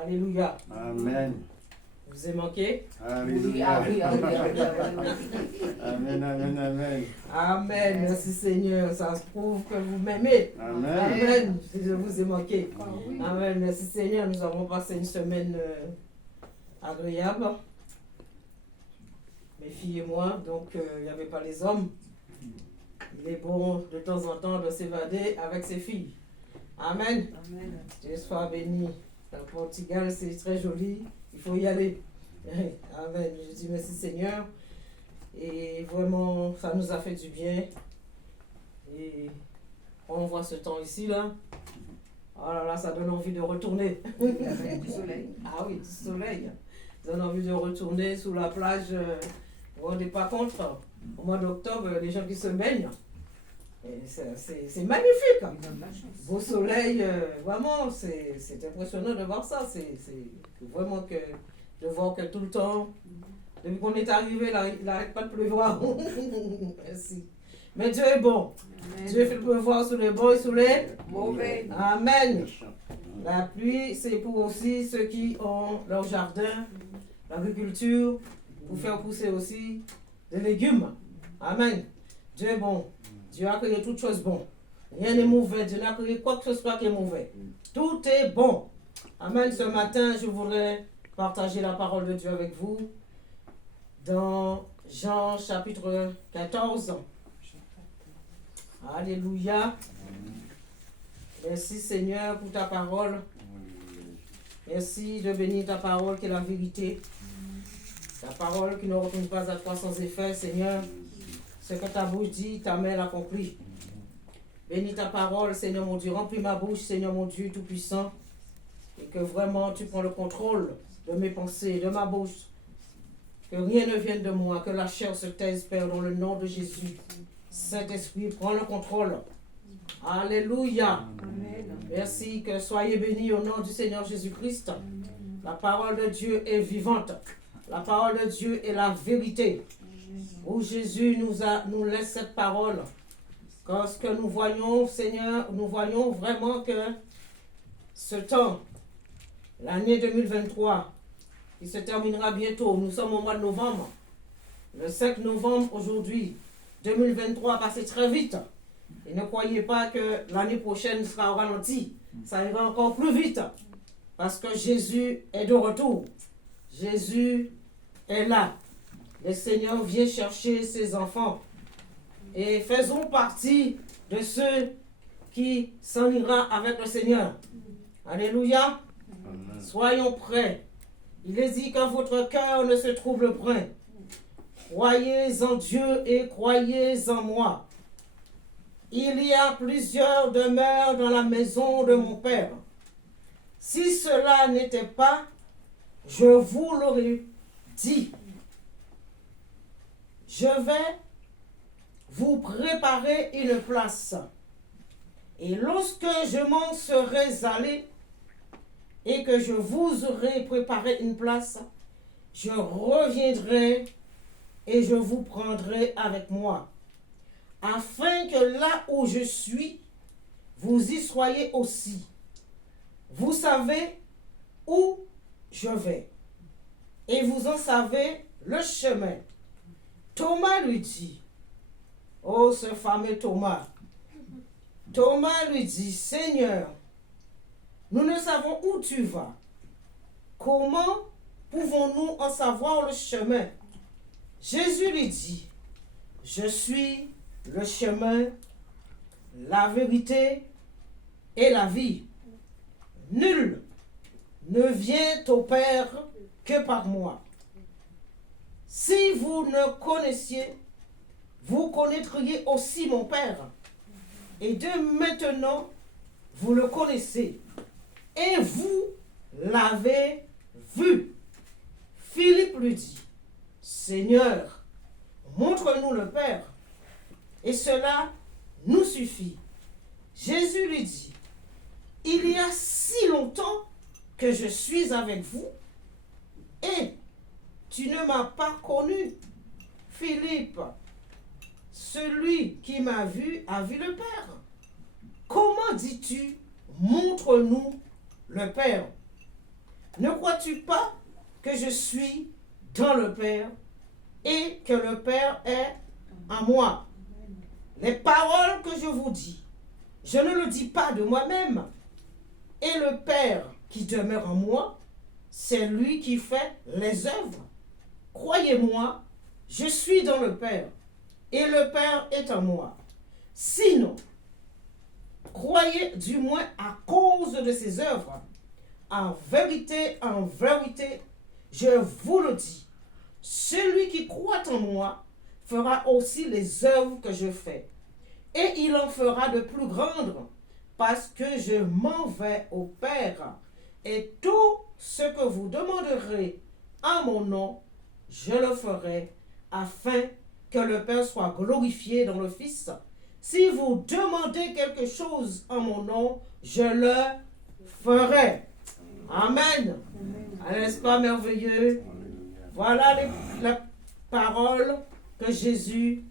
Alléluia. Amen. Je vous ai manqué? Alléluia. Amen, amen, amen. Amen. Merci Seigneur. Ça se prouve que vous m'aimez. Amen. Amen. Je vous ai manqué. Oui. Amen. Merci Seigneur. Nous avons passé une semaine agréable. Mes filles et moi. Donc, il n'y avait pas les hommes. Il est bon de temps en temps de s'évader avec ses filles. Amen. Amen. Dieu soit béni. Le Portugal, c'est très joli. Il faut y aller. Amen. Je dis merci Seigneur. Et vraiment, ça nous a fait du bien. Et on voit ce temps ici, là. Oh là là, ça donne envie de retourner. Du soleil. Ah oui, du soleil. Ça donne envie de retourner sous la plage. Vous ne vous rendez pas compte, au mois d'octobre, les gens qui se baignent. Et c'est magnifique. Il donne la chance. Beau soleil, vraiment, c'est impressionnant de voir ça. C'est vraiment que de voir que tout le temps, depuis qu'on est arrivé, il n'arrête pas de pleuvoir. Merci. Mais Dieu est bon. Amen. Dieu fait pleuvoir sur les bons et sur les Mauvais. Amen. La pluie, c'est pour aussi ceux qui ont leur jardin, l'agriculture, pour faire pousser aussi des légumes. Amen. Dieu est bon. Dieu a créé toutes choses bonnes. Rien n'est mauvais. Dieu n'a créé quoi que ce soit qui est mauvais. Tout est bon. Amen. Ce matin, je voudrais partager la parole de Dieu avec vous dans Jean chapitre 14. Alléluia. Merci Seigneur pour ta parole. Merci de bénir ta parole qui est la vérité. Ta parole qui ne retourne pas à toi sans effet, Seigneur. Ce que ta bouche dit, ta main l'accomplit. Bénis ta parole, Seigneur mon Dieu. Remplis ma bouche, Seigneur mon Dieu Tout-Puissant. Et que vraiment tu prends le contrôle de mes pensées, de ma bouche. Que rien ne vienne de moi, que la chair se taise, Père, dans le nom de Jésus. Saint-Esprit, prends le contrôle. Alléluia. Amen. Merci, que soyez bénis au nom du Seigneur Jésus-Christ. La parole de Dieu est vivante. La parole de Dieu est la vérité. Où Jésus nous laisse cette parole. Parce que nous voyons, Seigneur, nous voyons vraiment que ce temps, l'année 2023, qui se terminera bientôt, nous sommes au mois de novembre. Le 5 novembre aujourd'hui, 2023 a passé très vite. Et ne croyez pas que l'année prochaine sera au ralenti. Ça ira encore plus vite. Parce que Jésus est de retour. Jésus est là. Le Seigneur vient chercher ses enfants. Et faisons partie de ceux qui s'en ira avec le Seigneur. Alléluia. Amen. Soyons prêts. Il est dit que votre cœur ne se trouble point. Croyez en Dieu et croyez en moi. Il y a plusieurs demeures dans la maison de mon Père. Si cela n'était pas, je vous l'aurais dit. Je vais vous préparer une place. Et lorsque je m'en serai allé et que je vous aurai préparé une place, je reviendrai et je vous prendrai avec moi, afin que là où je suis, vous y soyez aussi. Vous savez où je vais, et vous en savez le chemin. Thomas lui dit, oh ce fameux Thomas, Thomas lui dit, Seigneur, nous ne savons où tu vas. Comment pouvons-nous en savoir le chemin? Jésus lui dit, je suis le chemin, la vérité et la vie. Nul ne vient au Père que par moi. Si vous ne connaissiez, vous connaîtriez aussi mon Père. Et de maintenant, vous le connaissez. Et vous l'avez vu. Philippe lui dit, Seigneur, montre-nous le Père, et cela nous suffit. Jésus lui dit, il y a si longtemps que je suis avec vous, et tu ne m'as pas connu. Philippe, celui qui m'a vu a vu le Père. Comment dis-tu, montre-nous le Père? Ne crois-tu pas que je suis dans le Père et que le Père est en moi? Les paroles que je vous dis, je ne le dis pas de moi-même. Et le Père qui demeure en moi, c'est lui qui fait les œuvres. Croyez-moi, je suis dans le Père et le Père est en moi. Sinon, croyez du moins à cause de ses œuvres. En vérité, je vous le dis, celui qui croit en moi fera aussi les œuvres que je fais. Et il en fera de plus grandes, parce que je m'en vais au Père. Et tout ce que vous demanderez en mon nom, je le ferai, afin que le Père soit glorifié dans le Fils. Si vous demandez quelque chose en mon nom, je le ferai. Amen. N'est-ce pas merveilleux? Voilà la parole que Jésus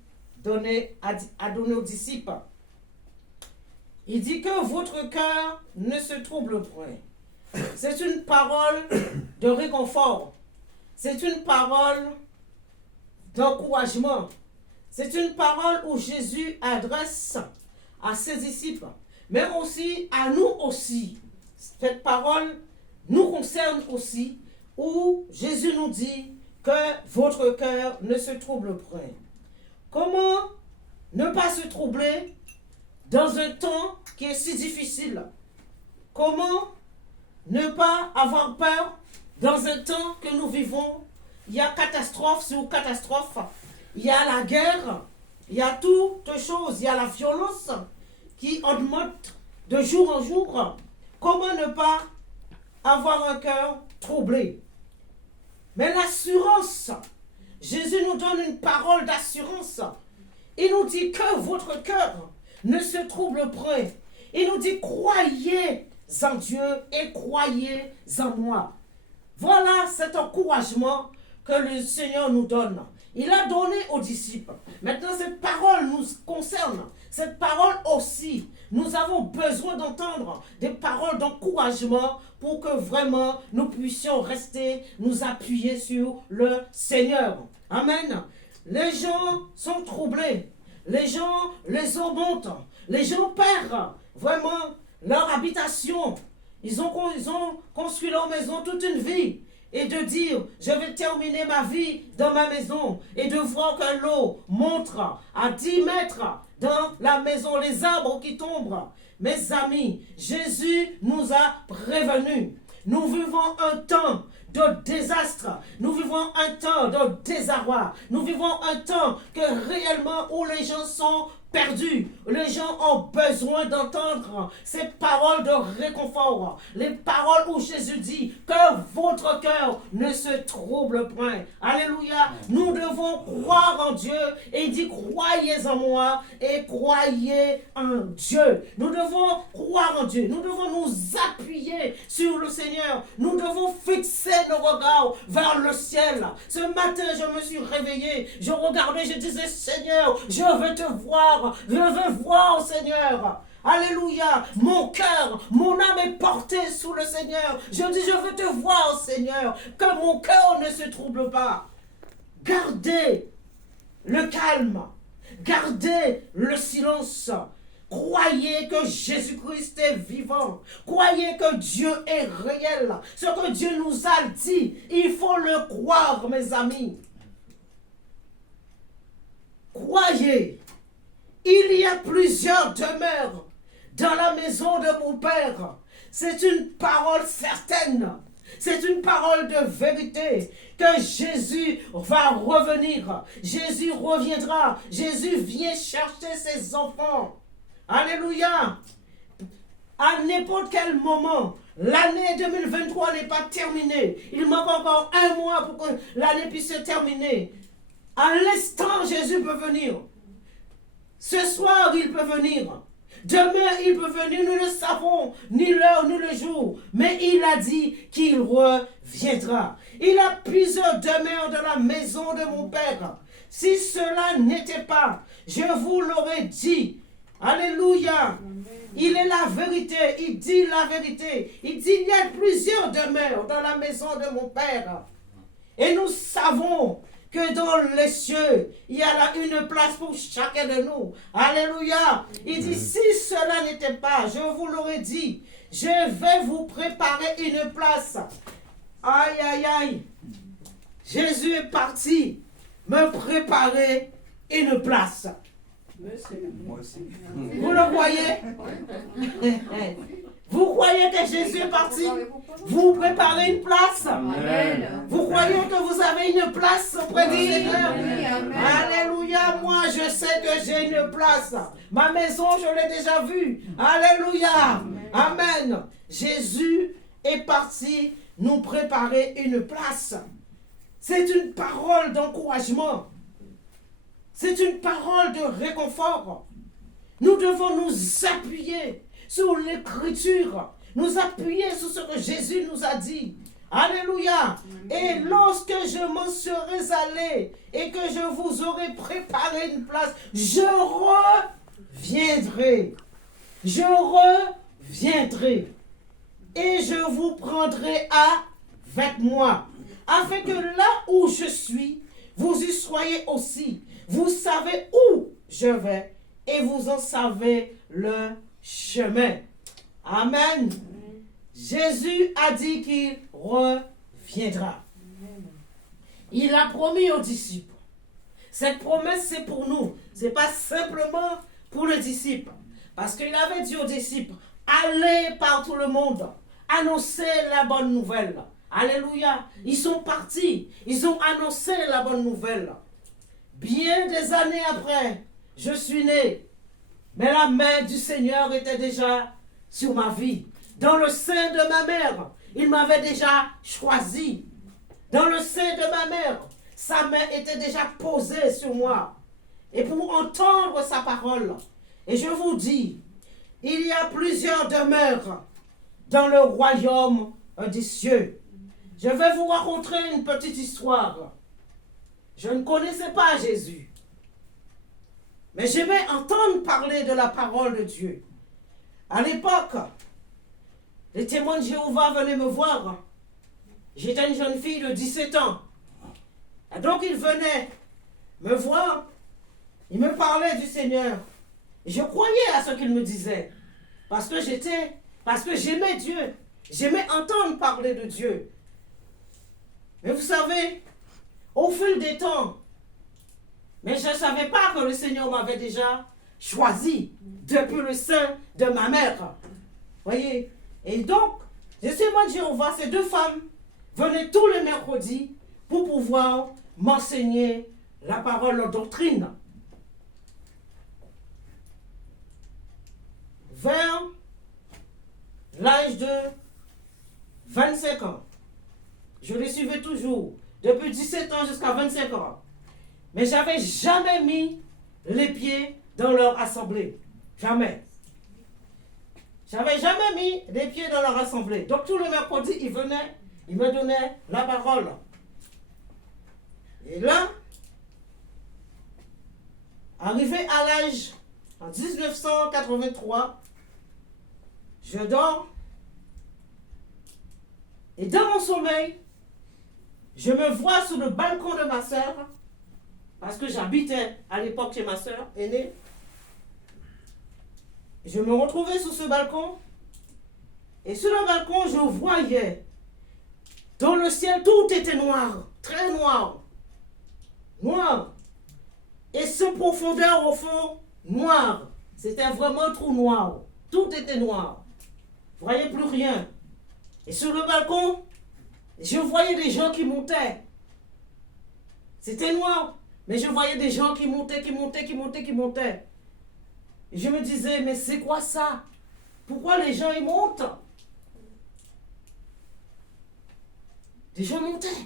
a donné aux disciples. Il dit que votre cœur ne se trouble point. C'est une parole de réconfort. C'est une parole d'encouragement. C'est une parole où Jésus adresse à ses disciples, mais aussi à nous aussi. Cette parole nous concerne aussi, où Jésus nous dit que votre cœur ne se trouble point. Comment ne pas se troubler dans un temps qui est si difficile? Comment ne pas avoir peur dans un temps que nous vivons? Il y a catastrophe sur catastrophe. Il y a la guerre. Il y a toutes choses. Il y a la violence qui augmente de jour en jour. Comment ne pas avoir un cœur troublé? Mais l'assurance, Jésus nous donne une parole d'assurance. Il nous dit que votre cœur ne se trouble point. Il nous dit croyez en Dieu et croyez en moi. Voilà cet encouragement que le Seigneur nous donne. Il a donné aux disciples. Maintenant, cette parole nous concerne. Cette parole aussi, nous avons besoin d'entendre des paroles d'encouragement pour que vraiment nous puissions rester, nous appuyer sur le Seigneur. Amen. Les gens sont troublés. Les gens les augmentent. Les gens perdent vraiment leur habitation. Ils ont construit leur maison toute une vie. Et de dire, je vais terminer ma vie dans ma maison. Et de voir que l'eau montre à 10 mètres dans la maison, les arbres qui tombent. Mes amis, Jésus nous a prévenus. Nous vivons un temps de désastre. Nous vivons un temps de désarroi. Nous vivons un temps que réellement où les gens sont perdus. Les gens ont besoin d'entendre ces paroles de réconfort. Les paroles où Jésus dit que votre cœur ne se trouble point. Alléluia. Nous devons croire en Dieu. Et il dit croyez en moi et croyez en Dieu. Nous devons croire en Dieu. Nous devons nous appuyer sur le Seigneur. Nous devons fixer nos regards vers le ciel. Ce matin, je me suis réveillé. Je regardais, je disais Seigneur, je veux te voir. Je veux voir, Seigneur. Alléluia. Mon cœur, mon âme est portée sous le Seigneur. Je dis, je veux te voir, Seigneur. Que mon cœur ne se trouble pas. Gardez le calme. Gardez le silence. Croyez que Jésus-Christ est vivant. Croyez que Dieu est réel. Ce que Dieu nous a dit, il faut le croire, mes amis. Croyez. Il y a plusieurs demeures dans la maison de mon Père. C'est une parole certaine. C'est une parole de vérité que Jésus va revenir. Jésus reviendra. Jésus vient chercher ses enfants. Alléluia. À n'importe quel moment, l'année 2023 n'est pas terminée. Il manque encore un mois pour que l'année puisse se terminer. À l'instant, Jésus peut venir. Ce soir, il peut venir. Demain, il peut venir. Nous ne savons ni l'heure ni le jour. Mais il a dit qu'il reviendra. Il a plusieurs demeures dans la maison de mon Père. Si cela n'était pas, je vous l'aurais dit. Alléluia. Il est la vérité. Il dit la vérité. Il dit, il y a plusieurs demeures dans la maison de mon Père. Et nous savons que dans les cieux, il y a là une place pour chacun de nous. Alléluia. Il dit, si cela n'était pas, je vous l'aurais dit, je vais vous préparer une place. Aïe, aïe, aïe. Jésus est parti me préparer une place. Moi aussi. Vous le voyez? Vous croyez que Jésus est parti vous préparez une place? Amen. Vous croyez que vous avez une place auprès du Seigneur? Amen. Alléluia, moi je sais que j'ai une place. Ma maison, je l'ai déjà vue. Alléluia. Amen. Jésus est parti nous préparer une place. C'est une parole d'encouragement. C'est une parole de réconfort. Nous devons nous appuyer sur l'écriture, nous appuyer sur ce que Jésus nous a dit. Alléluia. Et lorsque je m'en serai allé et que je vous aurai préparé une place, je reviendrai. Je reviendrai. Et je vous prendrai avec moi, afin que là où je suis, vous y soyez aussi. Vous savez où je vais et vous en savez le chemin. Amen. Jésus a dit qu'il reviendra. Il a promis aux disciples. Cette promesse, c'est pour nous. Ce n'est pas simplement pour les disciples. Parce qu'il avait dit aux disciples, allez par tout le monde, annoncez la bonne nouvelle. Alléluia. Ils sont partis. Ils ont annoncé la bonne nouvelle. Bien des années après, je suis né. Mais la main du Seigneur était déjà sur ma vie. Dans le sein de ma mère, il m'avait déjà choisi. Dans le sein de ma mère, sa main était déjà posée sur moi. Et pour entendre sa parole, et je vous dis, il y a plusieurs demeures dans le royaume des cieux. Je vais vous raconter une petite histoire. Je ne connaissais pas Jésus. Mais j'aimais entendre parler de la parole de Dieu. À l'époque, les témoins de Jéhovah venaient me voir. J'étais une jeune fille de 17 ans. Et donc ils venaient me voir. Ils me parlaient du Seigneur. Et je croyais à ce qu'ils me disaient. Parce que j'aimais Dieu. J'aimais entendre parler de Dieu. Mais vous savez, au fil des temps, mais je ne savais pas que le Seigneur m'avait déjà choisi depuis le sein de ma mère. Voyez? Et donc, les témoins de Jéhovah, ces deux femmes venaient tous les mercredis pour pouvoir m'enseigner la parole, la doctrine. Vers l'âge de 25 ans, je les suivais toujours, depuis 17 ans jusqu'à 25 ans. Mais je n'avais jamais mis les pieds dans leur assemblée. Jamais. J'avais jamais mis les pieds dans leur assemblée. Donc tous les mercredis, ils venaient, ils me donnaient la parole. Et là, arrivé à l'âge, en 1983, je dors. Et dans mon sommeil, je me vois sur le balcon de ma soeur, parce que j'habitais à l'époque chez ma soeur aînée. Je me retrouvais sur ce balcon, et sur le balcon, je voyais, dans le ciel, tout était noir, très noir, noir. Et ce profondeur au fond, noir. C'était vraiment trop noir. Tout était noir. Vous ne voyez plus rien. Et sur le balcon, je voyais des gens qui montaient. C'était noir, mais je voyais des gens qui montaient. Et je me disais, mais c'est quoi ça? Pourquoi les gens ils montent? Des gens montaient.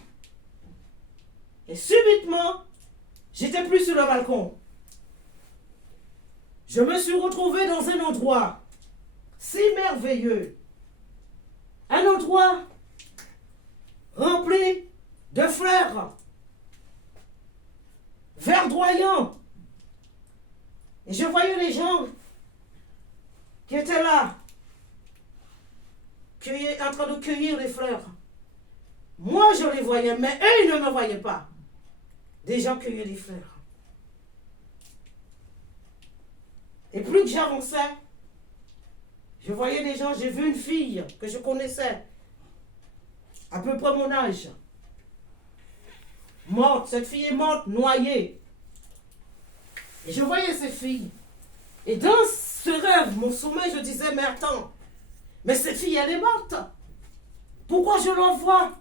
Et subitement, j'étais plus sur le balcon. Je me suis retrouvé dans un endroit si merveilleux. Un endroit rempli de fleurs, verdoyants. Et je voyais les gens qui étaient là, en train de cueillir les fleurs. Moi, je les voyais, mais eux, ils ne me voyaient pas. Des gens cueillaient les fleurs. Et plus que j'avançais, je voyais des gens, j'ai vu une fille que je connaissais, à peu près mon âge, morte. Cette fille est morte, noyée. Et je voyais cette fille. Et dans ce rêve, mon sommeil, je disais, mais attends, mais cette fille, elle est morte. Pourquoi je la vois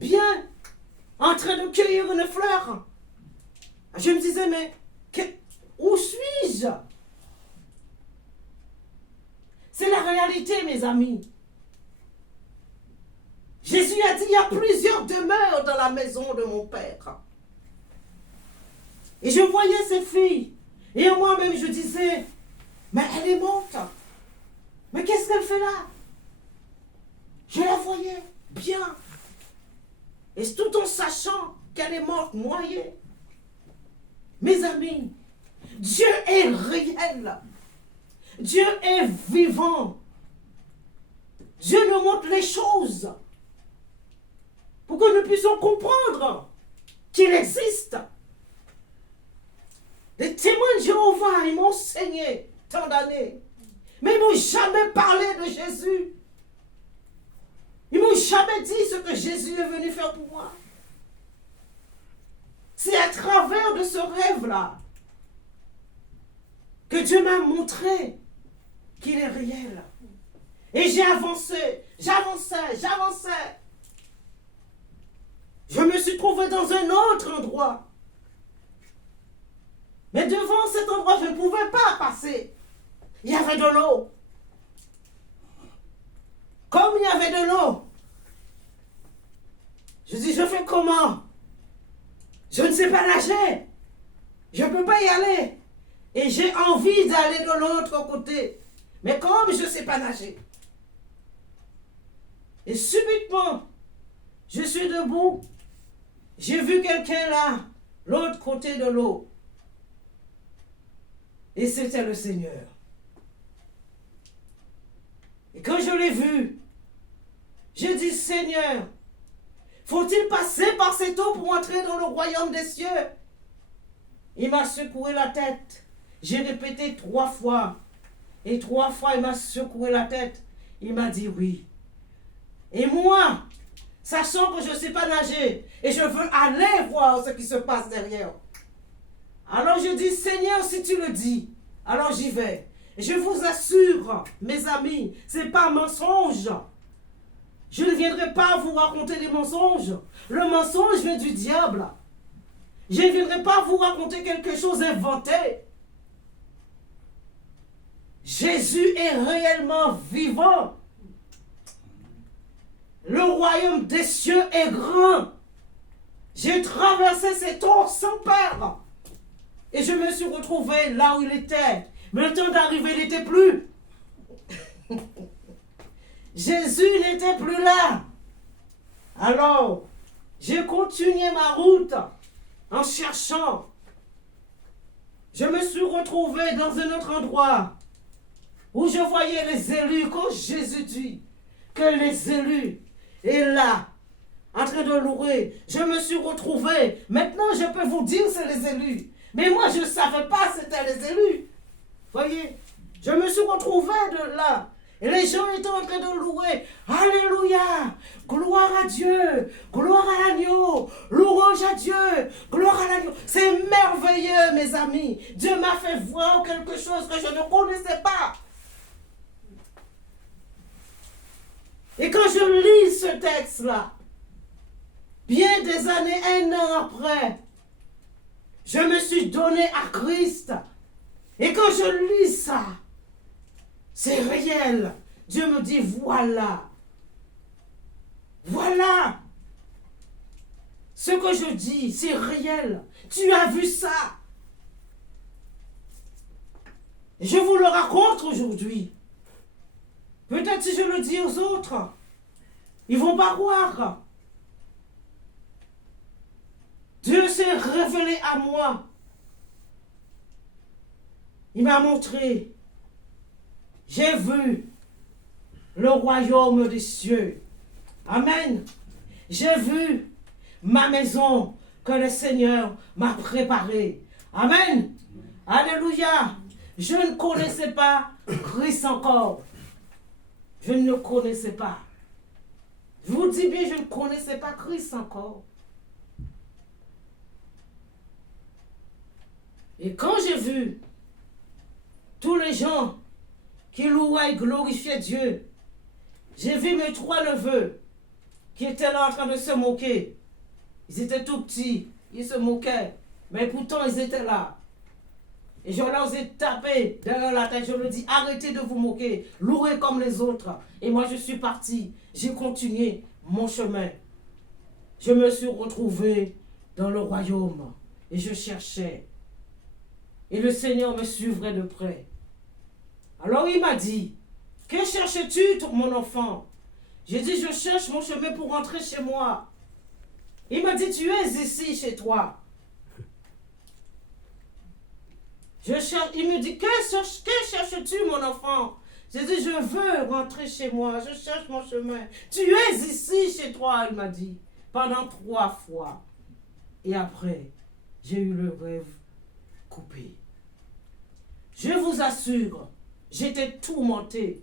bien en train de cueillir une fleur? Je me disais, mais où suis-je? C'est la réalité, mes amis. Jésus a dit, il y a plusieurs demeures dans la maison de mon Père. Et je voyais cette fille. Et moi-même, je disais, mais elle est morte. Mais qu'est-ce qu'elle fait là? Je la voyais bien. Et tout en sachant qu'elle est morte, noyée. Mes amis, Dieu est réel. Dieu est vivant. Dieu nous montre les choses pour que nous puissions comprendre qu'il existe. Les témoins de Jéhovah, ils m'ont enseigné tant d'années, mais ils ne m'ont jamais parlé de Jésus. Ils ne m'ont jamais dit ce que Jésus est venu faire pour moi. C'est à travers de ce rêve-là que Dieu m'a montré qu'il est réel. Et j'ai avancé, j'avançais. Je me suis trouvé dans un autre endroit. Mais devant cet endroit, je ne pouvais pas passer. Il y avait de l'eau. Comme il y avait de l'eau, je dis, je fais comment? Je ne sais pas nager. Je ne peux pas y aller. Et j'ai envie d'aller de l'autre côté. Mais comme je ne sais pas nager. Et subitement, je suis debout. J'ai vu quelqu'un là, l'autre côté de l'eau. Et c'était le Seigneur. Et quand je l'ai vu, j'ai dit, Seigneur, faut-il passer par cette eau pour entrer dans le royaume des cieux? Il m'a secoué la tête. J'ai répété 3 fois. Et 3 fois, il m'a secoué la tête. Il m'a dit oui. Et moi, sachant que je ne sais pas nager, et je veux aller voir ce qui se passe derrière. Alors je dis, Seigneur, si tu le dis, alors j'y vais. Et je vous assure, mes amis, ce n'est pas un mensonge. Je ne viendrai pas vous raconter des mensonges. Le mensonge vient du diable. Je ne viendrai pas vous raconter quelque chose inventé. Jésus est réellement vivant. Le royaume des cieux est grand. J'ai traversé cette eau sans peur. Et je me suis retrouvé là où il était. Mais le temps d'arriver, il n'était plus. Jésus n'était plus là. Alors, j'ai continué ma route en cherchant. Je me suis retrouvé dans un autre endroit où je voyais les élus. Quand Jésus dit que les élus est là, en train de louer, je me suis retrouvé. Maintenant, je peux vous dire c'est les élus. Mais moi, je ne savais pas c'était les élus. Voyez, je me suis retrouvé de là. Et les gens étaient en train de louer. Alléluia, gloire à Dieu, gloire à l'agneau, louange à Dieu, gloire à l'agneau. C'est merveilleux, mes amis. Dieu m'a fait voir quelque chose que je ne connaissais pas. Et quand je lis ce texte-là, bien des années, 1 an après, je me suis donné à Christ. Et quand je lis ça, c'est réel. Dieu me dit, voilà. Voilà. Ce que je dis, c'est réel. Tu as vu ça. Je vous le raconte aujourd'hui. Peut-être si je le dis aux autres, ils ne vont pas croire. Dieu s'est révélé à moi. Il m'a montré j'ai vu le royaume des cieux. Amen. J'ai vu ma maison que le Seigneur m'a préparée. Amen. Alléluia. Je ne connaissais pas Christ encore. Je ne le connaissais pas. Je vous dis bien, je ne connaissais pas Christ encore. Et quand j'ai vu tous les gens qui louaient et glorifiaient Dieu, j'ai vu mes 3 neveux qui étaient là en train de se moquer. Ils étaient tout petits, ils se moquaient, mais pourtant ils étaient là. Et je leur ai tapé derrière la tête, je leur ai dit, arrêtez de vous moquer, louez comme les autres. Et moi je suis parti, j'ai continué mon chemin. Je me suis retrouvé dans le royaume et je cherchais. Et le Seigneur me suivrait de près. Alors il m'a dit, que cherches-tu, mon enfant? J'ai dit, je cherche mon chemin pour rentrer chez moi. Il m'a dit, tu es ici chez toi. Je cherche, il me dit, que cherches-tu, mon enfant? J'ai dit, je veux rentrer chez moi, je cherche mon chemin. Tu es ici chez toi, il m'a dit, pendant 3 fois. Et après, j'ai eu le rêve coupé. Je vous assure, j'étais tourmenté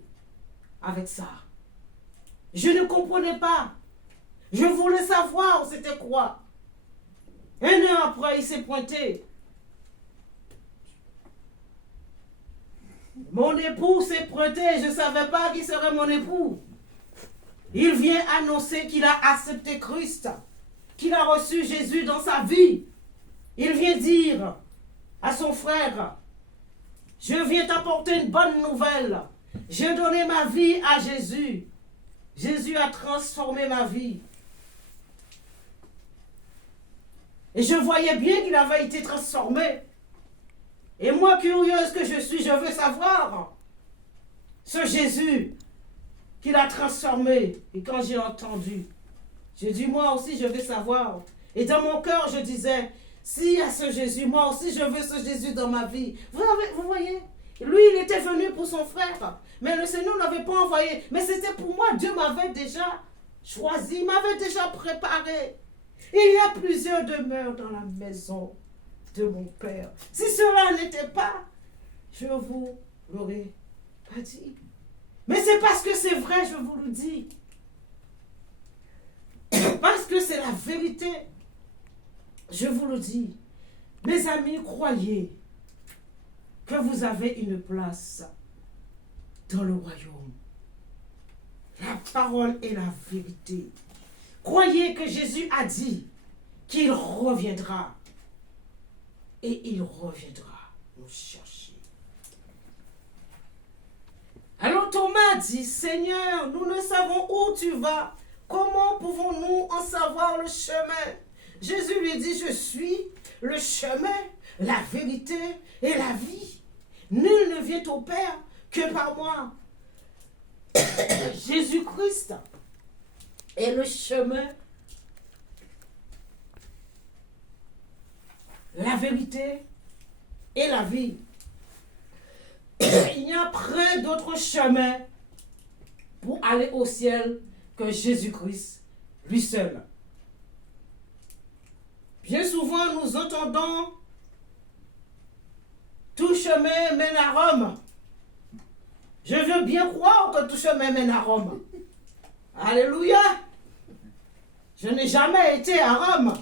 avec ça. Je ne comprenais pas. Je voulais savoir c'était quoi. 1 an après, il s'est pointé. Mon époux s'est pointé, je ne savais pas qui serait mon époux. Il vient annoncer qu'il a accepté Christ, qu'il a reçu Jésus dans sa vie. Il vient dire à son frère, je viens t'apporter une bonne nouvelle. J'ai donné ma vie à Jésus. Jésus a transformé ma vie. Et je voyais bien qu'il avait été transformé. Et moi, curieuse que je suis, je veux savoir ce Jésus qu'il a transformé. Et quand j'ai entendu, j'ai dit, moi aussi, je veux savoir. Et dans mon cœur, je disais, s'il y a ce Jésus, moi aussi, je veux ce Jésus dans ma vie. Vous voyez, lui, il était venu pour son frère. Mais le Seigneur ne l'avait pas envoyé. Mais c'était pour moi. Dieu m'avait déjà choisi, il m'avait déjà préparé. Il y a plusieurs demeures dans la maison de mon Père. Si cela n'était pas, je vous l'aurais pas dit. Mais c'est parce que c'est vrai, je vous le dis. Parce que c'est la vérité. Je vous le dis. Mes amis, croyez que vous avez une place dans le royaume. La parole est la vérité. Croyez que Jésus a dit qu'il reviendra. Et il reviendra nous chercher. Alors Thomas dit, Seigneur, nous ne savons où tu vas. Comment pouvons-nous en savoir le chemin? Jésus lui dit, je suis le chemin, la vérité et la vie. Nul ne vient au Père que par moi. Jésus-Christ est le chemin, la vérité et la vie. Il n'y a pas d'autre chemin pour aller au ciel que Jésus-Christ, lui seul. Bien souvent, nous entendons tout chemin mène à Rome. Je veux bien croire que tout chemin mène à Rome. Alléluia. Je n'ai jamais été à Rome.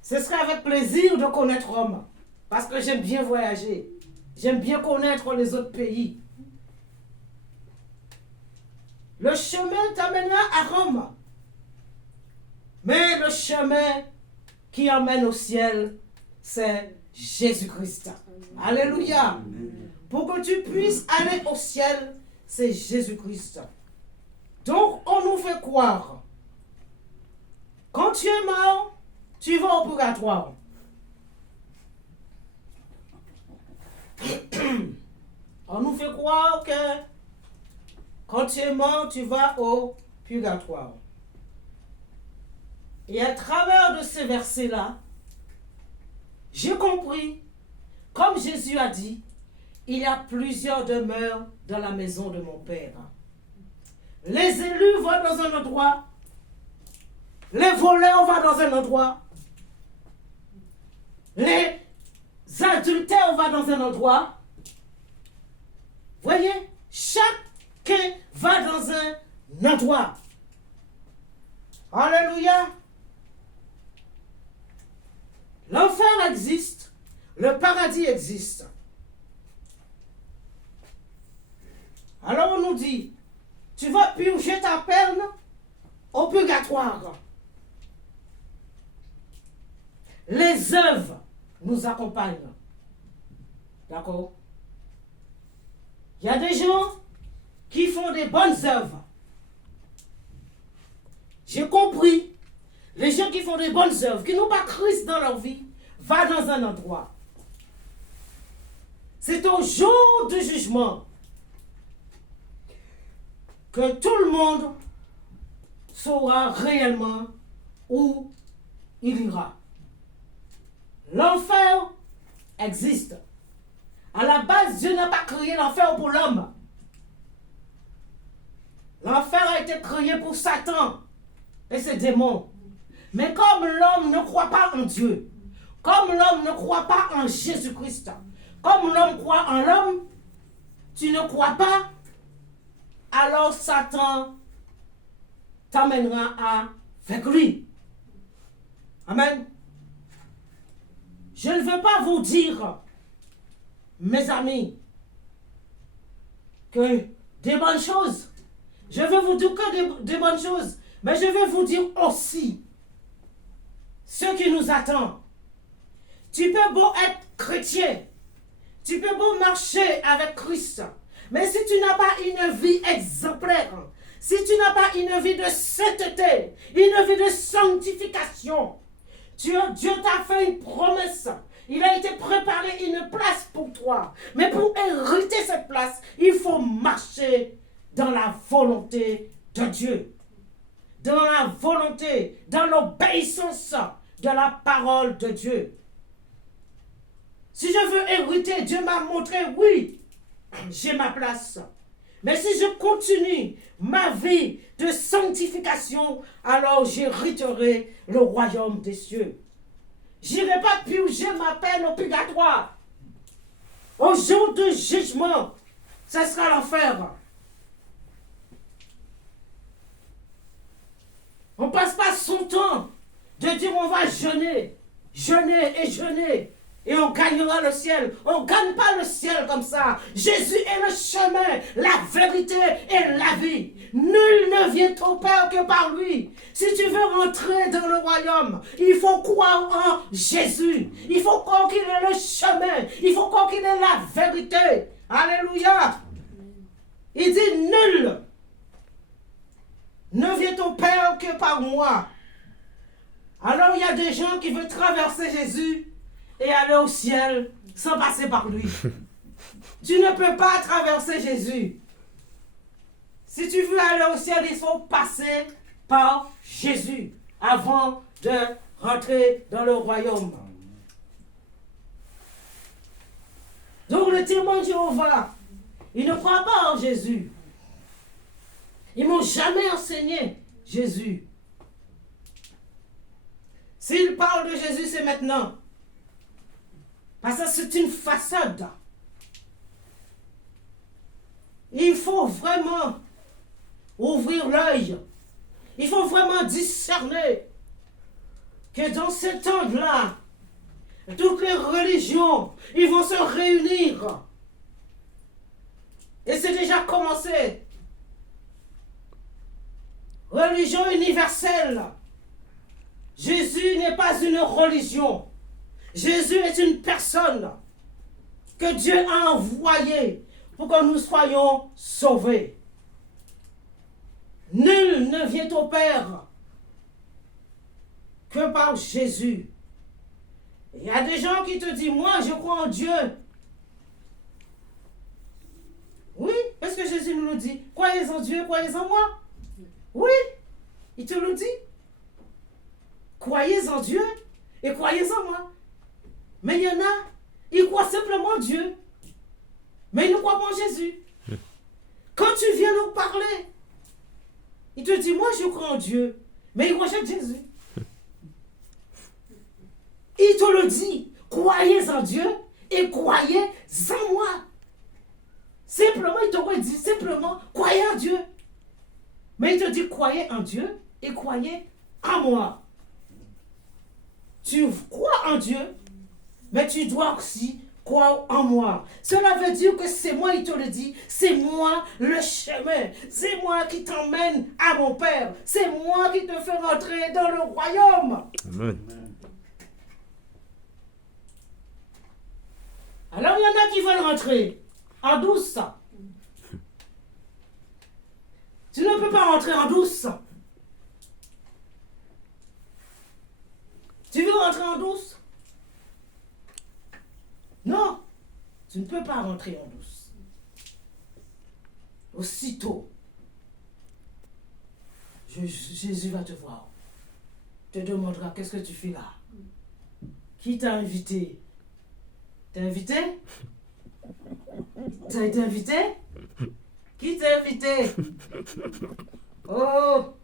Ce serait avec plaisir de connaître Rome. Parce que j'aime bien voyager. J'aime bien connaître les autres pays. Le chemin t'amènera à Rome. Mais le chemin qui emmène au ciel, c'est Jésus-Christ. Alléluia. Pour que tu puisses aller au ciel, c'est Jésus-Christ. Donc, on nous fait croire. Quand tu es mort, tu vas au purgatoire. On nous fait croire que quand tu es mort, tu vas au purgatoire. Et à travers de ces versets-là, j'ai compris, comme Jésus a dit, il y a plusieurs demeures dans la maison de mon Père. Les élus vont dans un endroit, les voleurs vont dans un endroit, les adultères vont dans un endroit. Voyez, chacun va dans un endroit. Alléluia. L'enfer existe, le paradis existe. Alors on nous dit, tu vas purger ta peine au purgatoire. Les œuvres nous accompagnent. D'accord? Il y a des gens qui font des bonnes œuvres. J'ai compris. Les gens qui font des bonnes œuvres, qui n'ont pas Christ dans leur vie, vont dans un endroit. C'est au jour du jugement que tout le monde saura réellement où il ira. L'enfer existe. À la base, Dieu n'a pas créé l'enfer pour l'homme. L'enfer a été créé pour Satan et ses démons. Mais comme l'homme ne croit pas en Dieu, comme l'homme ne croit pas en Jésus-Christ, comme l'homme croit en l'homme, tu ne crois pas, alors Satan t'amènera avec lui. Amen. Je ne veux pas vous dire, mes amis, que des bonnes choses. Je veux vous dire que des bonnes choses. Mais je veux vous dire aussi ce qui nous attend. Tu peux beau être chrétien, tu peux beau marcher avec Christ, mais si tu n'as pas une vie exemplaire, si tu n'as pas une vie de sainteté, une vie de sanctification, Dieu t'a fait une promesse. Il a été préparé une place pour toi. Mais pour hériter cette place, il faut marcher dans la volonté de Dieu. Dans la volonté, dans l'obéissance de la parole de Dieu. Si je veux hériter, Dieu m'a montré, oui, j'ai ma place. Mais si je continue ma vie de sanctification, alors j'hériterai le royaume des cieux. Je n'irai pas purger ma peine au purgatoire. Au jour du jugement, ce sera l'enfer. On ne passe pas son temps de dire on va jeûner, jeûner et jeûner. Et on gagnera le ciel. On ne gagne pas le ciel comme ça. Jésus est le chemin, la vérité et la vie. Nul ne vient au Père que par lui. Si tu veux rentrer dans le royaume, il faut croire en Jésus. Il faut croire qu'il est le chemin. Il faut croire qu'il est la vérité. Alléluia. Il dit nul ne vient au Père que par moi. Alors il y a des gens qui veulent traverser Jésus et aller au ciel sans passer par lui. Tu ne peux pas traverser Jésus. Si tu veux aller au ciel, il faut passer par Jésus avant de rentrer dans le royaume. Donc le témoin de Jéhovah, il ne croit pas en Jésus. Ils ne m'ont jamais enseigné Jésus. S'ils parlent de Jésus, c'est maintenant. Parce que c'est une façade. Il faut vraiment ouvrir l'œil. Il faut vraiment discerner que dans ce temps-là, toutes les religions, ils vont se réunir. Et c'est déjà commencé. Religion universelle. Jésus n'est pas une religion. Jésus est une personne que Dieu a envoyée pour que nous soyons sauvés. Nul ne vient au Père que par Jésus. Il y a des gens qui te disent, moi je crois en Dieu. Oui, parce que Jésus nous le dit. Croyez en Dieu, croyez en moi. Oui, il te le dit. Croyez en Dieu et croyez en moi. Mais il y en a, ils croient simplement Dieu. Mais il ne croit pas en Jésus. Quand tu viens nous parler, il te dit, moi je crois en Dieu, mais il rejette Jésus. Il te le dit, croyez en Dieu et croyez en moi. Simplement, il t'aurait dit, simplement, croyez en Dieu. Mais il te dit, croyez en Dieu et croyez en moi. Tu crois en Dieu, mais tu dois aussi croire en moi. Cela veut dire que c'est moi, il te le dit, c'est moi le chemin. C'est moi qui t'emmène à mon Père. C'est moi qui te fais rentrer dans le royaume. Amen. Alors il y en a qui veulent rentrer en douce. Tu ne peux pas rentrer en douce. Tu veux rentrer en douce? Non, tu ne peux pas rentrer en douce. Aussitôt, Jésus va te voir. Te demandera qu'est-ce que tu fais là. Qui t'a invité? T'es invité? T'as été invité? Qui t'a invité? Oh!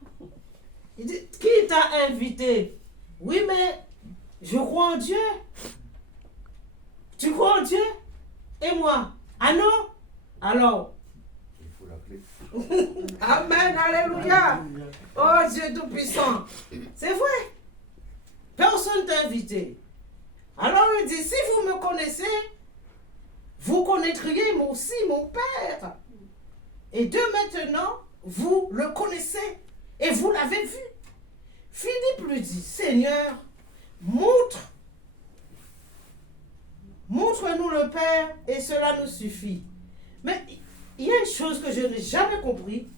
Il dit, qui t'a invité? Oui, mais je crois en Dieu. Tu crois en Dieu? Et moi? Ah non? Alors? Il faut l'appeler. Amen, alléluia. Oh Dieu Tout-Puissant. C'est vrai. Personne t'a invité. Alors il dit, si vous me connaissez, vous connaîtriez moi aussi mon Père. Et de maintenant, vous le connaissez et vous l'avez vu. Philippe lui dit, Seigneur, montre-nous le Père et cela nous suffit. Mais il y a une chose que je n'ai jamais compris.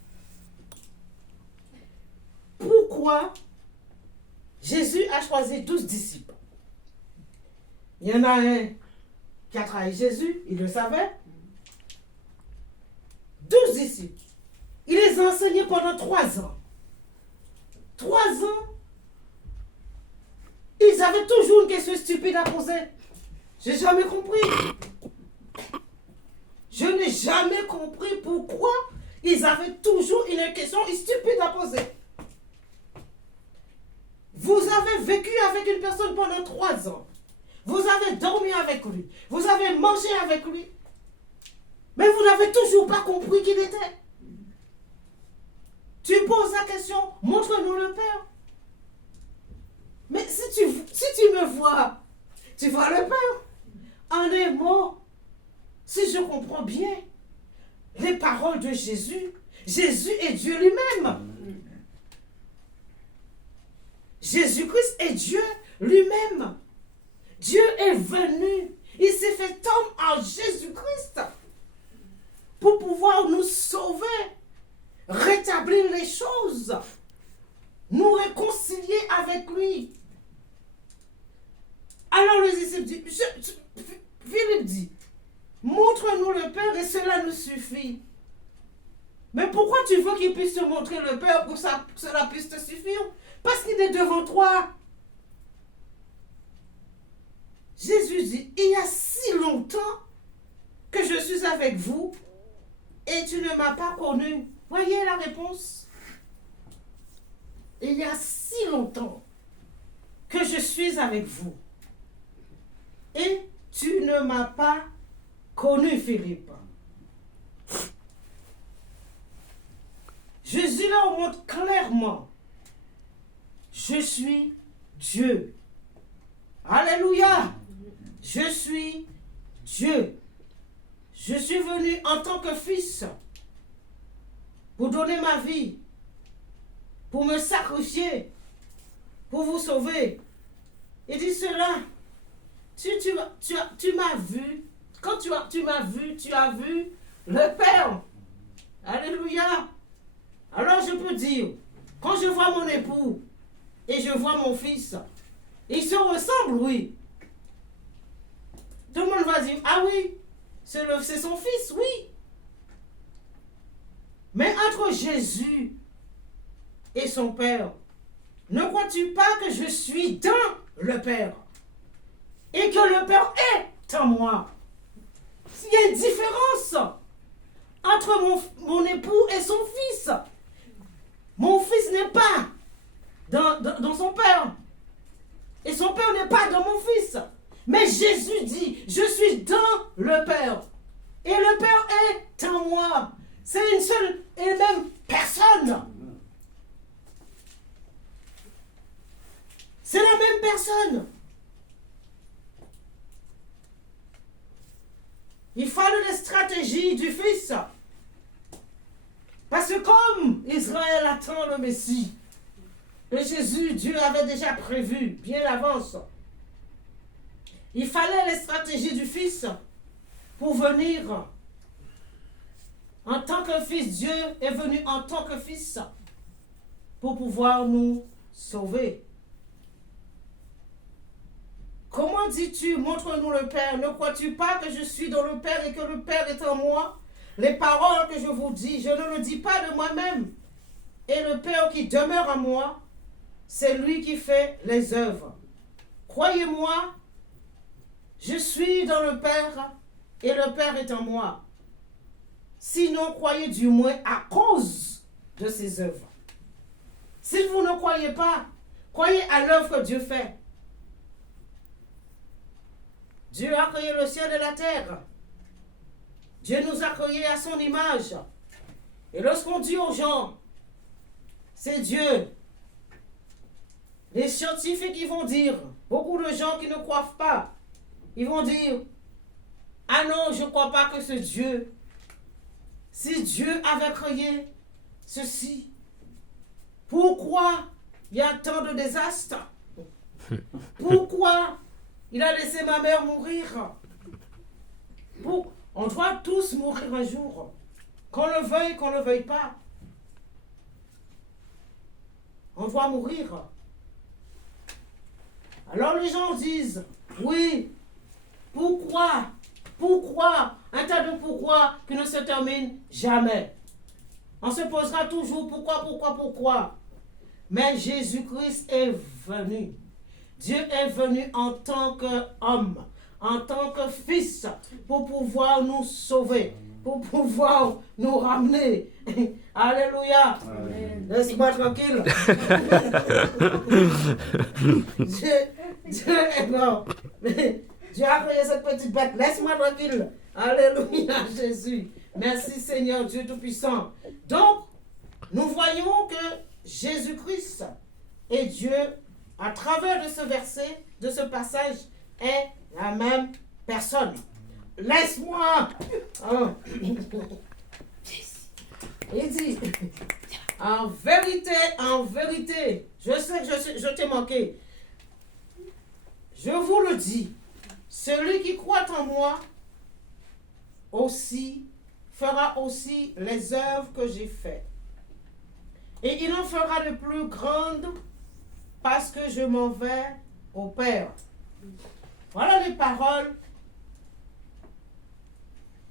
Pourquoi Jésus a choisi 12 disciples? Il y en a un qui a trahi Jésus, il le savait. 12 disciples. Il les a enseignés pendant 3 ans. 3 ans. Ils avaient toujours une question stupide à poser. J'ai jamais compris. Je n'ai jamais compris pourquoi ils avaient toujours une question stupide à poser. Vous avez vécu avec une personne pendant 3 ans. Vous avez dormi avec lui. Vous avez mangé avec lui. Mais vous n'avez toujours pas compris qui il était. Tu poses la question, montre-nous le Père. Mais si tu me vois, tu vois le Père. En un mot, si je comprends bien les paroles de Jésus, Jésus est Dieu lui-même. Jésus-Christ est Dieu lui-même. Dieu est venu. Il s'est fait homme en Jésus-Christ pour pouvoir nous sauver, rétablir les choses, nous réconcilier avec lui. Alors les disciples disent, Philippe dit, montre-nous le Père et cela nous suffit. Mais pourquoi tu veux qu'il puisse te montrer le Père pour que cela puisse te suffire? Parce qu'il est devant toi. Jésus dit, il y a si longtemps que je suis avec vous et tu ne m'as pas connu. Voyez la réponse. Il y a si longtemps que je suis avec vous et tu ne m'as pas connu, Philippe. Jésus leur montre clairement, je suis Dieu. Alléluia. Je suis Dieu. Je suis venu en tant que fils pour donner ma vie, pour me sacrifier, pour vous sauver. Il dit cela. Tu m'as vu. Quand tu m'as vu, tu as vu le Père. Alléluia. Alors je peux dire, quand je vois mon époux et je vois mon fils, ils se ressemblent, oui. Tout le monde va dire, ah oui, c'est son fils, oui. Mais entre Jésus et son Père, ne crois-tu pas que je suis dans le Père et que le Père est en moi? Il y a une différence entre mon époux et son fils. Mon fils n'est pas dans son père. Et son père n'est pas dans mon fils. Mais Jésus dit, je suis dans le Père. Et le Père est en moi. C'est une seule et même personne. C'est la même personne. Il fallait les stratégies du Fils. Parce que comme Israël attend le Messie, que Jésus, Dieu avait déjà prévu bien à l'avance, il fallait les stratégies du Fils pour venir en tant que Fils. Dieu est venu en tant que Fils pour pouvoir nous sauver. Comment dis-tu, montre-nous le Père? Ne crois-tu pas que je suis dans le Père et que le Père est en moi? Les paroles que je vous dis, je ne le dis pas de moi-même. Et le Père qui demeure en moi, c'est lui qui fait les œuvres. Croyez-moi, je suis dans le Père et le Père est en moi. Sinon, croyez du moins à cause de ses œuvres. Si vous ne croyez pas, croyez à l'œuvre que Dieu fait. Dieu a créé le ciel et la terre. Dieu nous a créés à son image. Et lorsqu'on dit aux gens, c'est Dieu, les scientifiques, ils vont dire, beaucoup de gens qui ne croient pas, ils vont dire, ah non, je ne crois pas que c'est Dieu. Si Dieu avait créé ceci, pourquoi il y a tant de désastres? Pourquoi il a laissé ma mère mourir? On doit tous mourir un jour, qu'on le veuille, qu'on ne le veuille pas. On doit mourir. Alors les gens disent, oui, pourquoi? Pourquoi? Un tas de pourquoi qui ne se termine jamais. On se posera toujours pourquoi? Mais Jésus-Christ est venu. Dieu est venu en tant qu'homme, en tant que fils, pour pouvoir nous sauver, pour pouvoir nous ramener. Alléluia. Laisse-moi tranquille. Dieu est bon. Dieu a créé cette petite bête. Laisse-moi tranquille. Alléluia, Jésus. Merci Seigneur Dieu Tout-Puissant. Donc, nous voyons que Jésus-Christ est Dieu à travers de ce verset, de ce passage, est la même personne. Laisse-moi. Il dit, en vérité, je sais que je t'ai manqué. Je vous le dis, celui qui croit en moi aussi fera aussi les œuvres que j'ai faites. Et il en fera de plus grandes parce que je m'en vais au Père. Voilà les paroles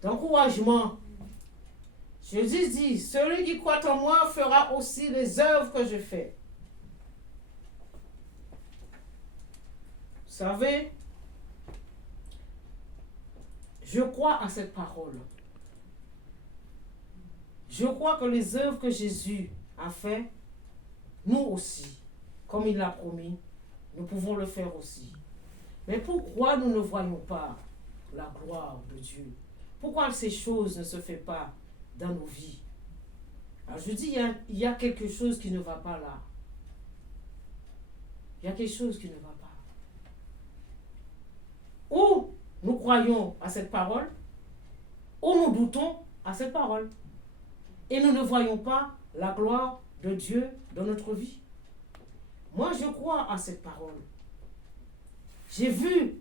d'encouragement. Jésus dit, celui qui croit en moi fera aussi les œuvres que je fais. Vous savez, je crois à cette parole. Je crois que les œuvres que Jésus a fait, nous aussi, comme il l'a promis, nous pouvons le faire aussi. Mais pourquoi nous ne voyons pas la gloire de Dieu? Pourquoi ces choses ne se font pas dans nos vies? Alors je dis, il y a quelque chose qui ne va pas là. Il y a quelque chose qui ne va pas. Ou nous croyons à cette parole, ou nous doutons à cette parole. Et nous ne voyons pas la gloire de Dieu dans notre vie. Moi, je crois à cette parole. J'ai vu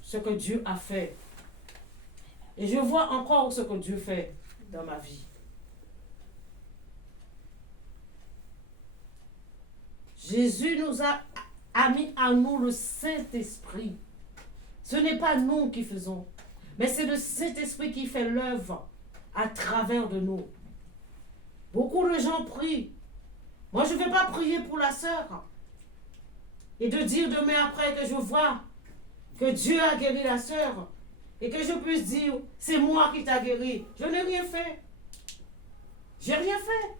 ce que Dieu a fait. Et je vois encore ce que Dieu fait dans ma vie. Jésus nous a mis à nous le Saint-Esprit. Ce n'est pas nous qui faisons, mais c'est le Saint-Esprit qui fait l'œuvre à travers de nous. Beaucoup de gens prient. Moi, je ne vais pas prier pour la sœur et de dire demain après que je vois que Dieu a guéri la sœur et que je puisse dire, c'est moi qui t'a guéri. Je n'ai rien fait. J'ai rien fait.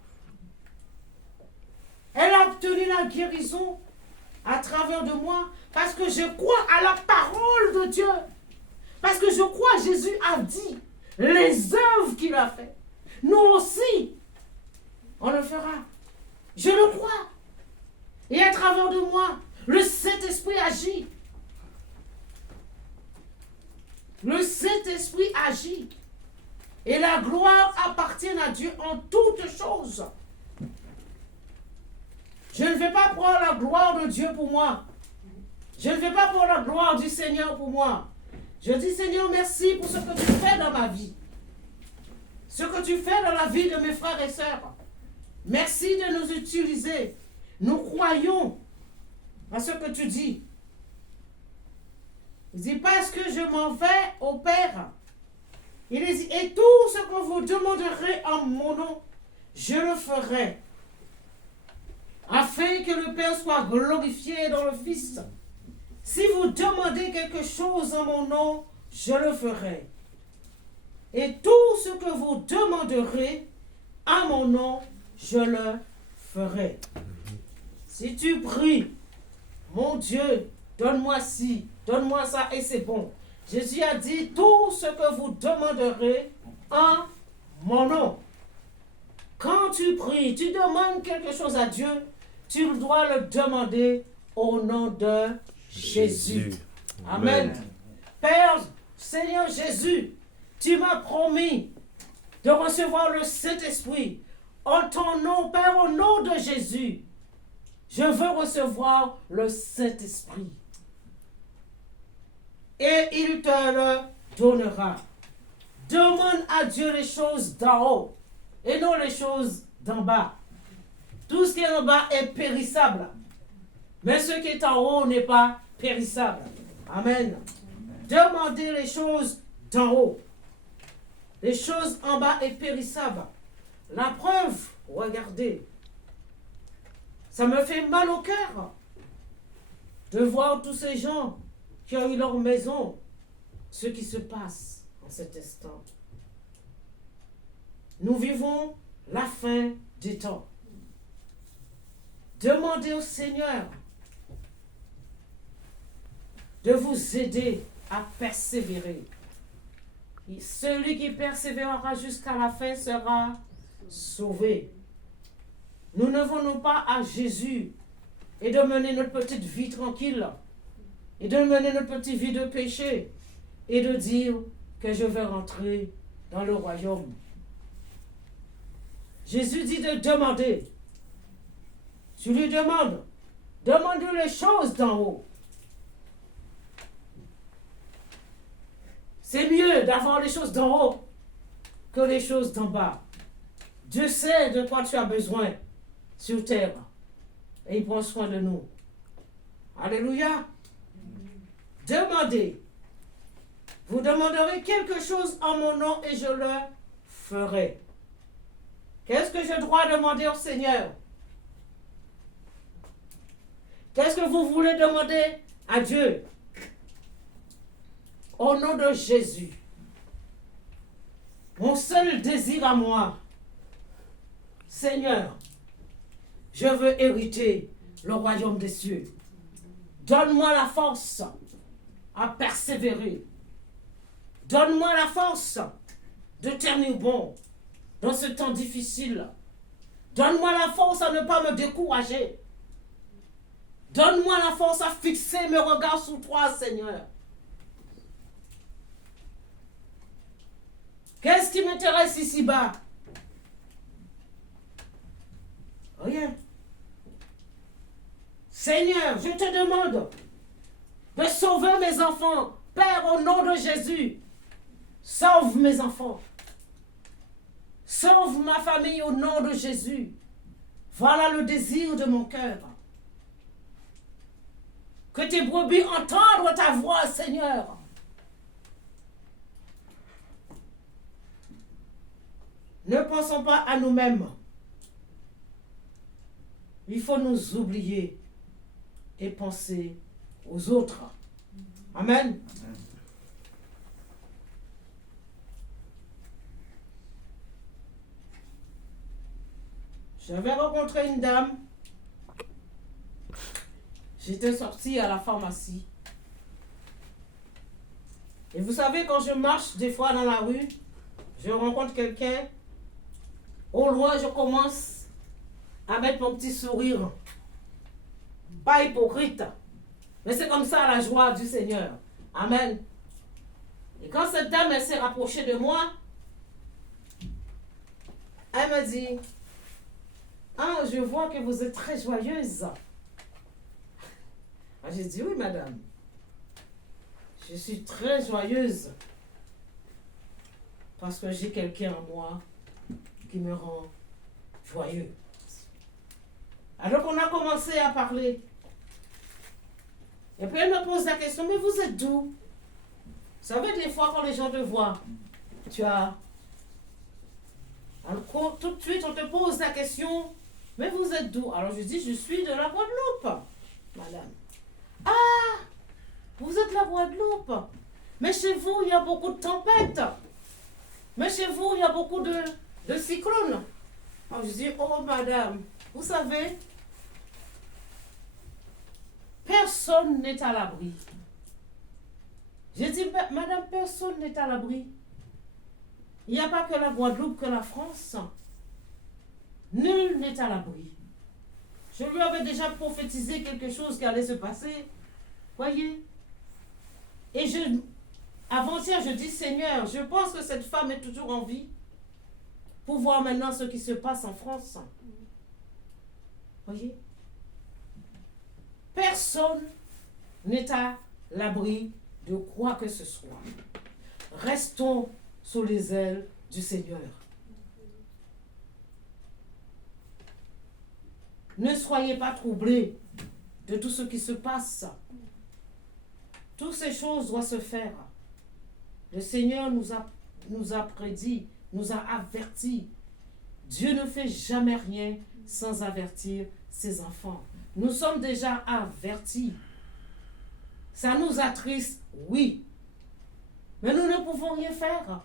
Elle a obtenu la guérison à travers de moi parce que je crois à la parole de Dieu. Parce que je crois, Jésus a dit, les œuvres qu'il a faites, nous aussi, on le fera. Je le crois. Et à travers de moi, le Saint-Esprit agit. Le Saint-Esprit agit. Et la gloire appartient à Dieu en toutes choses. Je ne vais pas prendre la gloire de Dieu pour moi. Je ne vais pas prendre la gloire du Seigneur pour moi. Je dis, Seigneur, merci pour ce que tu fais dans ma vie. Ce que tu fais dans la vie de mes frères et sœurs. Merci de nous utiliser. Nous croyons à ce que tu dis. Il dit, parce que je m'en vais au Père. Il dit, et tout ce que vous demanderez en mon nom, je le ferai. Afin que le Père soit glorifié dans le Fils. Si vous demandez quelque chose en mon nom, je le ferai. Et tout ce que vous demanderez en mon nom, je le ferai. Si tu pries, mon Dieu, donne-moi ci, donne-moi ça, et c'est bon. Jésus a dit, tout ce que vous demanderez en mon nom. Quand tu pries, tu demandes quelque chose à Dieu, tu dois le demander au nom de Jésus. Amen. Père, Seigneur Jésus, tu m'as promis de recevoir le Saint-Esprit. En ton nom, Père, au nom de Jésus, je veux recevoir le Saint-Esprit. Et il te le donnera. Demande à Dieu les choses d'en haut et non les choses d'en bas. Tout ce qui est en bas est périssable. Mais ce qui est en haut n'est pas périssable. Amen. Demandez les choses d'en haut. Les choses en bas est périssable. La preuve, regardez. Ça me fait mal au cœur de voir tous ces gens qui ont eu leur maison, ce qui se passe en cet instant. Nous vivons la fin des temps. Demandez au Seigneur de vous aider à persévérer. Et celui qui persévérera jusqu'à la fin sera sauvé. Nous ne venons pas à Jésus et de mener notre petite vie tranquille et de mener notre petite vie de péché et de dire que je vais rentrer dans le royaume. Jésus dit de demander. Tu lui demandes, demande-lui les choses d'en haut. C'est mieux d'avoir les choses d'en haut que les choses d'en bas. Dieu sait de quoi tu as besoin sur terre. Et il prend soin de nous. Alléluia. Demandez. Vous demanderez quelque chose en mon nom et je le ferai. Qu'est-ce que je dois demander au Seigneur? Qu'est-ce que vous voulez demander à Dieu? Au nom de Jésus. Mon seul désir à moi, Seigneur, je veux hériter le royaume des cieux. Donne-moi la force à persévérer. Donne-moi la force de tenir bon dans ce temps difficile. Donne-moi la force à ne pas me décourager. Donne-moi la force à fixer mes regards sur toi, Seigneur. Qu'est-ce qui m'intéresse ici-bas? Rien. Seigneur, je te demande de sauver mes enfants. Père, au nom de Jésus, sauve mes enfants. Sauve ma famille au nom de Jésus. Voilà le désir de mon cœur. Que tes brebis entendent ta voix, Seigneur. Ne pensons pas à nous-mêmes. Il faut nous oublier et penser aux autres. Amen. J'avais rencontré une dame. J'étais sortie à la pharmacie. Et vous savez, quand je marche des fois dans la rue, je rencontre quelqu'un. Au loin, je commence à mettre mon petit sourire. Pas hypocrite. Mais c'est comme ça la joie du Seigneur. Amen. Et quand cette dame elle s'est rapprochée de moi, elle me dit, ah, je vois que vous êtes très joyeuse. Ah, j'ai dit, oui, madame. Je suis très joyeuse. Parce que j'ai quelqu'un en moi qui me rend joyeux. Alors on a commencé à parler. Et puis elle me pose la question, mais vous êtes d'où? Vous savez, des fois quand les gens te voient, tu as... Alors, tout de suite on te pose la question, mais vous êtes d'où? Alors je dis, je suis de la Guadeloupe, madame. Ah, vous êtes de la Guadeloupe. Mais chez vous, il y a beaucoup de tempêtes. Mais chez vous, il y a beaucoup de cyclones. Alors je dis, oh madame, vous savez, personne n'est à l'abri. J'ai dit, madame, personne n'est à l'abri. Il n'y a pas que la Guadeloupe, que la France. Nul n'est à l'abri. Je lui avais déjà prophétisé quelque chose qui allait se passer. Voyez? Et avant-hier, je dis, Seigneur, je pense que cette femme est toujours en vie pour voir maintenant ce qui se passe en France. Voyez? Personne n'est à l'abri de quoi que ce soit. Restons sous les ailes du Seigneur. Ne soyez pas troublés de tout ce qui se passe. Toutes ces choses doivent se faire. Le Seigneur nous a prédit, nous a avertis. Dieu ne fait jamais rien sans avertir ses enfants. Nous sommes déjà avertis. Ça nous attriste, oui. Mais nous ne pouvons rien faire.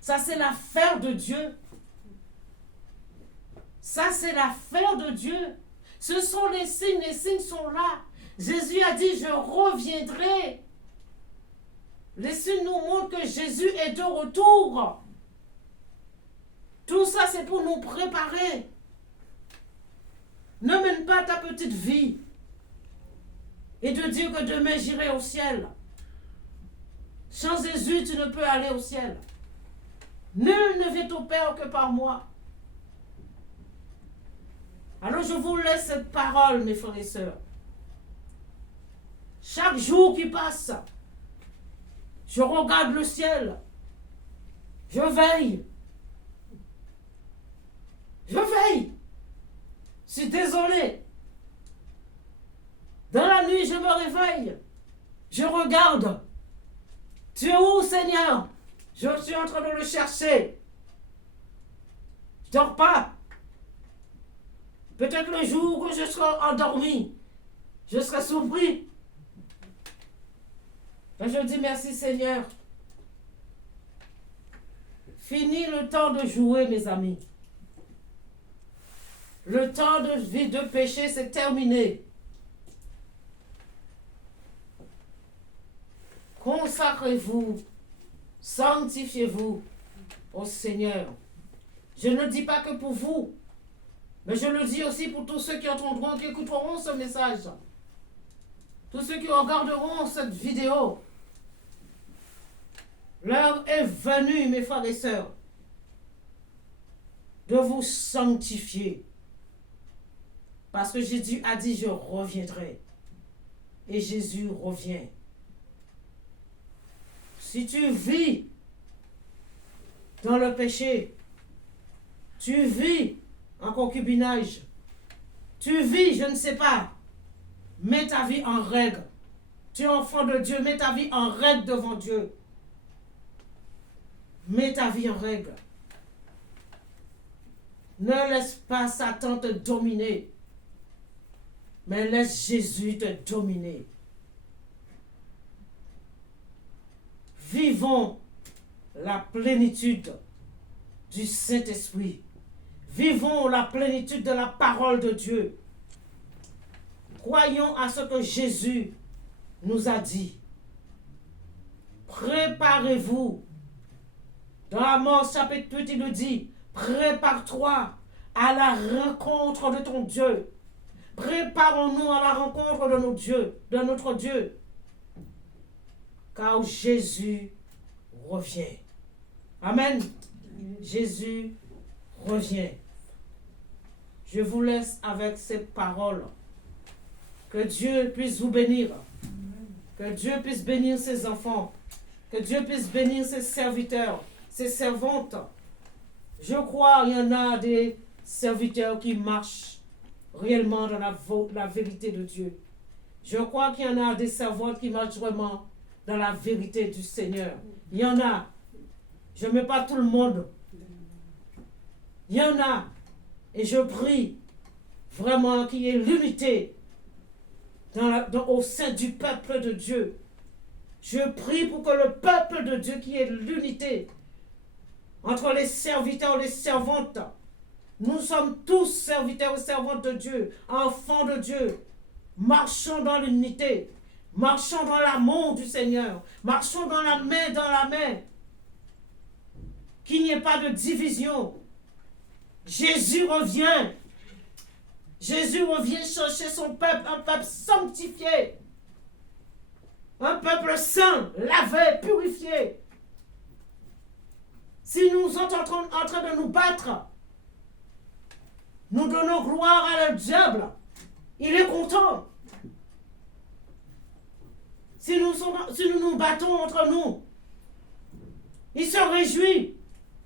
Ça, c'est l'affaire de Dieu. Ça, c'est l'affaire de Dieu. Ce sont les signes sont là. Jésus a dit, je reviendrai. Les signes nous montrent que Jésus est de retour. Tout ça, c'est pour nous préparer. Ne mène pas ta petite vie et de dire que demain j'irai au ciel. Sans Jésus, tu ne peux aller au ciel. Nul ne vient au Père que par moi. Alors je vous laisse cette parole, mes frères et sœurs. Chaque jour qui passe, je regarde le ciel. Je veille. Je veille. Je suis désolé. Dans la nuit, je me réveille. Je regarde. Tu es où, Seigneur? Je suis en train de le chercher. Je dors pas. Peut-être le jour où je serai endormi, je serai surpris. Mais je dis merci, Seigneur. Fini le temps de jouer, mes amis. Le temps de vie de péché, c'est terminé. Consacrez-vous, sanctifiez-vous au Seigneur. Je ne dis pas que pour vous, mais je le dis aussi pour tous ceux qui entendront, qui écouteront ce message. Tous ceux qui regarderont cette vidéo. L'heure est venue, mes frères et sœurs, de vous sanctifier. Parce que Jésus a dit, je reviendrai. Et Jésus revient. Si tu vis dans le péché, tu vis en concubinage, tu vis, je ne sais pas, mets ta vie en règle. Tu es enfant de Dieu, mets ta vie en règle devant Dieu. Mets ta vie en règle. Ne laisse pas Satan te dominer, mais laisse Jésus te dominer. Vivons la plénitude du Saint-Esprit. Vivons la plénitude de la parole de Dieu. Croyons à ce que Jésus nous a dit. Préparez-vous. Dans Amos chapitre 8, il nous dit, prépare-toi à la rencontre de ton Dieu. Préparons-nous à la rencontre de notre Dieu. Car Jésus revient. Amen. Jésus revient. Je vous laisse avec ces paroles. Que Dieu puisse vous bénir. Que Dieu puisse bénir ses enfants. Que Dieu puisse bénir ses serviteurs, ses servantes. Je crois qu'il y en a des serviteurs qui marchent réellement dans la vérité de Dieu. Je crois qu'il y en a des servantes qui marchent vraiment dans la vérité du Seigneur. Il y en a. Je ne mets pas tout le monde. Il y en a. Et je prie vraiment qu'il y ait l'unité au sein du peuple de Dieu. Je prie pour que le peuple de Dieu, qu'il y ait l'unité entre les serviteurs et les servantes. Nous sommes tous serviteurs et servantes de Dieu, enfants de Dieu. Marchons dans l'unité. Marchons dans l'amour du Seigneur. Marchons dans la main. Qu'il n'y ait pas de division. Jésus revient. Jésus revient chercher son peuple, un peuple sanctifié. Un peuple saint, lavé, purifié. Si nous sommes en train de nous battre, nous donnons gloire à le diable. Il est content. Si nous nous battons entre nous, il se réjouit.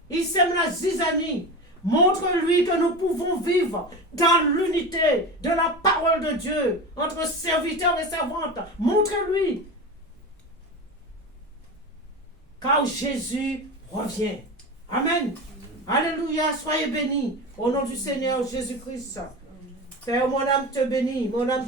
Il sème la zizanie. Montre-lui que nous pouvons vivre dans l'unité de la parole de Dieu entre serviteurs et servantes. Montre-lui. Car Jésus revient. Amen. Alléluia. Soyez bénis. Au nom du Seigneur Jésus-Christ. Père, mon âme te bénit. Mon âme